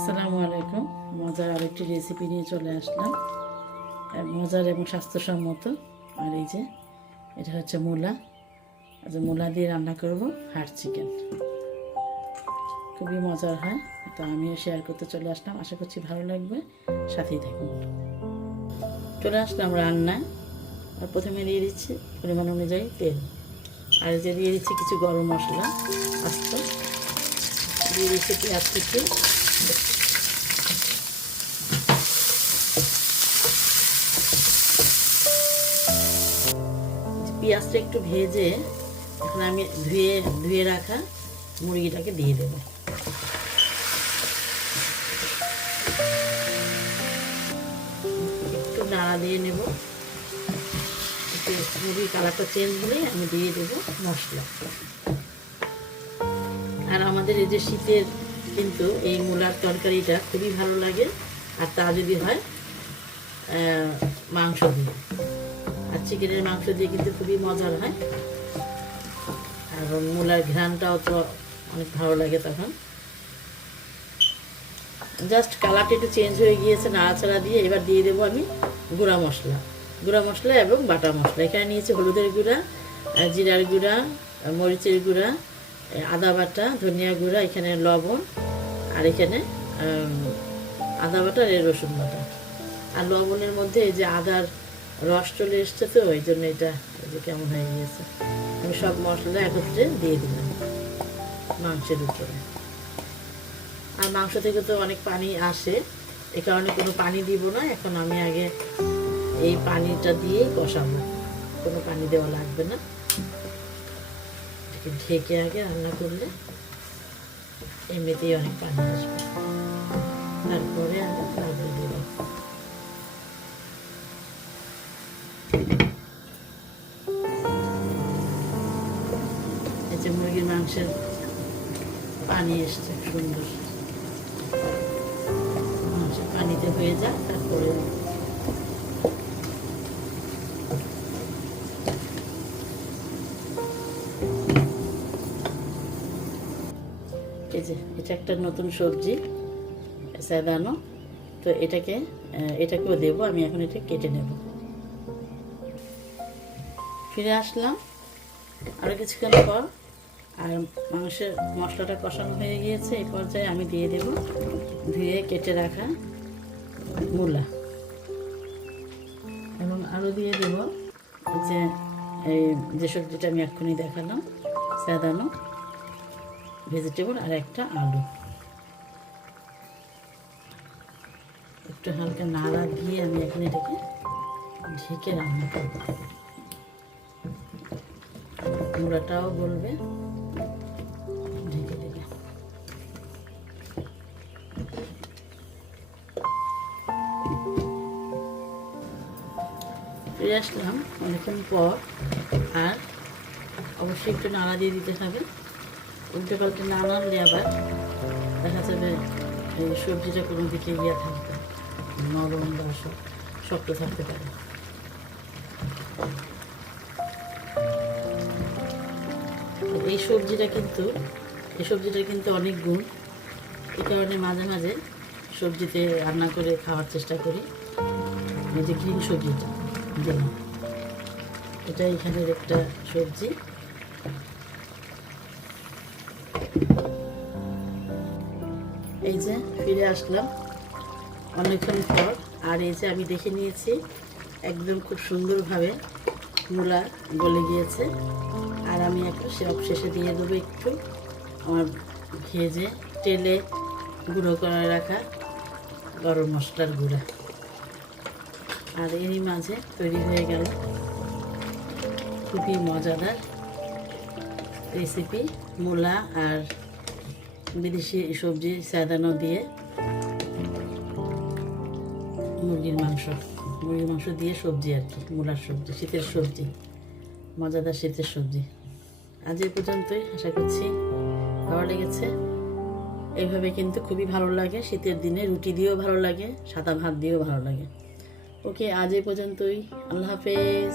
আসসালামু আলাইকুম। মজার আরেকটি রেসিপি নিয়ে চলে আসলাম, মজার এবং স্বাস্থ্যসম্মত। আর এই যে এটা হচ্ছে মূলা, মূলা দিয়ে রান্না করব হাড় চিকেন। খুবই মজার হয়, তো আমিও শেয়ার করতে চলে আসলাম। আশা করছি ভালো লাগবে, সাথেই থাকুন। চলে আসলাম রান্নায়। আর প্রথমে দিয়ে দিচ্ছি পরিমাণ অনুযায়ী তেল, আর যে দিয়ে দিচ্ছি কিছু গরম মশলা আস্ত, দিয়ে দিচ্ছি পেঁয়াজ কুচি, পেঁয়াজটা একটু ভেজে এখন আমি ধুয়ে রাখা মুরগিটাকে দিয়ে দেবো। একটু নাড়া দিয়ে নেব, একটু মুরগির কালারটা চেঞ্জ হলে আমি দিয়ে দেবো মশলা। আর আমাদের এই যে শীতের কিন্তু এই মূলার তরকারিটা খুবই ভালো লাগে, আর তা যদি হয় মাংস দিয়ে, আর চিকেনের মাংস দিয়ে কিন্তু খুবই মজার হয়। আর মূলার ঘ্রাণটাও তো অনেক ভালো লাগে। তখন জাস্ট কালারটা একটু চেঞ্জ হয়ে গিয়েছে নাড়াচাড়া দিয়ে, এবার দিয়ে দেবো আমি গুঁড়া মশলা এবং বাটা মশলা। এখানে নিয়েছি হলুদের গুঁড়া, জিরার গুঁড়া, মরিচের গুঁড়া, আদা বাটা, ধনিয়া গুঁড়া, এখানে লবণ, আর এখানে আদা বাটা আর রসুন বাটা। আর লবণের মধ্যে এই যে আদার রস চলে এসছে, তো ওই জন্য এটা যে কেমন হয়ে গিয়েছে। আমি সব মশলা একত্রে দিয়ে দিলাম মাংসের উপরে। আর মাংস থেকে তো অনেক পানি আসে, এ কারণে কোনো পানি দিব না। এখন আমি আগে এই পানিটা দিয়েই কষাবো, কোনো পানি দেওয়া লাগবে না। ঢেকে আগে রান্না করলে এমনিতেই অনেক পানি আসবে, তারপরে আমি লাগবে দেব। এই যে মুরগির মাংসের পানি এসছে সুন্দর, মাংসের পানিতে হয়ে যায়। তারপরে এই যে এটা একটা নতুন সবজি সাদানো, তো এটাকেও দেবো আমি। এখন এটা কেটে নেব। ফিরে আসলাম আরও কিছুক্ষণ পর, আর মাংসের মশলাটা কষানো হয়ে গিয়েছে। এই পর্যায়ে আমি দিয়ে দেব ধুয়ে কেটে রাখা মূলা, এবং আরও দিয়ে দেব যে সবজিটা আমি এক্ষুনি দেখালাম সাদানো ভেজিটেবল, আর একটা আলু। একটু হালকা নাড়া দিয়ে আমি এখন এটাকে ঢেকে রান্না করব। মূলাটাও গলবে, ঢেকে দেবে। ফিরে আসলাম অনেকক্ষণ পর, আর অবশ্যই একটু নাড়া দিয়ে দিতে হবে। উল্টে পাল্টে না নাড়লে আবার দেখা যাবে সবজিটা কোনো দিকে থাকবে, নরম বা শক্ত থাকতে পারে। এই সবজিটার কিন্তু অনেক গুণ, এই কারণে মাঝে মাঝে সবজিতে রান্না করে খাওয়ার চেষ্টা করি। এই যে গ্রিন সবজিটা দিলাম, এটা এখানের একটা সবজি। এই যে ফিরে আসলাম অনেকক্ষণ পর, আর এই যে আমি দেখে নিয়েছি একদম খুব সুন্দরভাবে মূলা গলে গিয়েছে। আর আমি এখন শেষে দিয়ে দেবো একটু আমার ভেজে তেলে গুঁড়ো করে রাখা গরম মশলার গুঁড়া। আর এরই মাঝে তৈরি হয়ে গেল খুবই মজাদার রেসিপি, মূলা আর বিদেশি সবজি সাদানো দিয়ে মুরগির মাংস দিয়ে সবজি, আর কি মূলার সবজি, শীতের সবজি, মজাদার শীতের সবজি। আজ এই পর্যন্তই, আশা করছি ভালো লেগেছে। এইভাবে কিন্তু খুবই ভালো লাগে শীতের দিনে, রুটি দিয়েও ভালো লাগে, সাদা ভাত দিয়েও ভালো লাগে। ওকে, আজ এই পর্যন্তই। আল্লাহ হাফেজ।